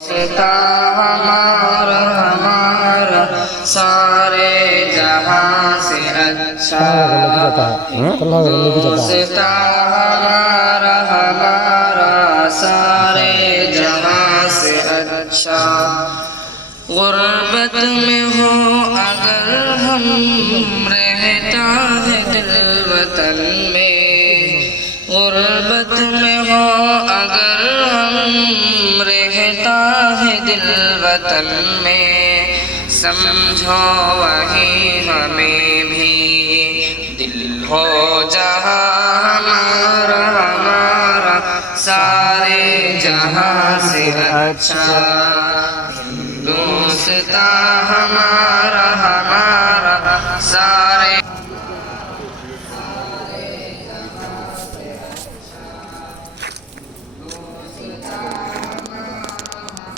ستا ہمارا ہمارا سارے جہاں سے اچھا ستا ہمارا ہمارا سارے جہاں سے اچھا غربت میں ہو اگر ہم رہتا ہے دل وطن میں غربت میں ہو اگر ہم رہتا ہے دل وطن میں سمجھو وہی ہمیں بھی دل ہو جہاں ہمارا ہمارا سارے جہاں سے اچھا ہندوستان ہمارا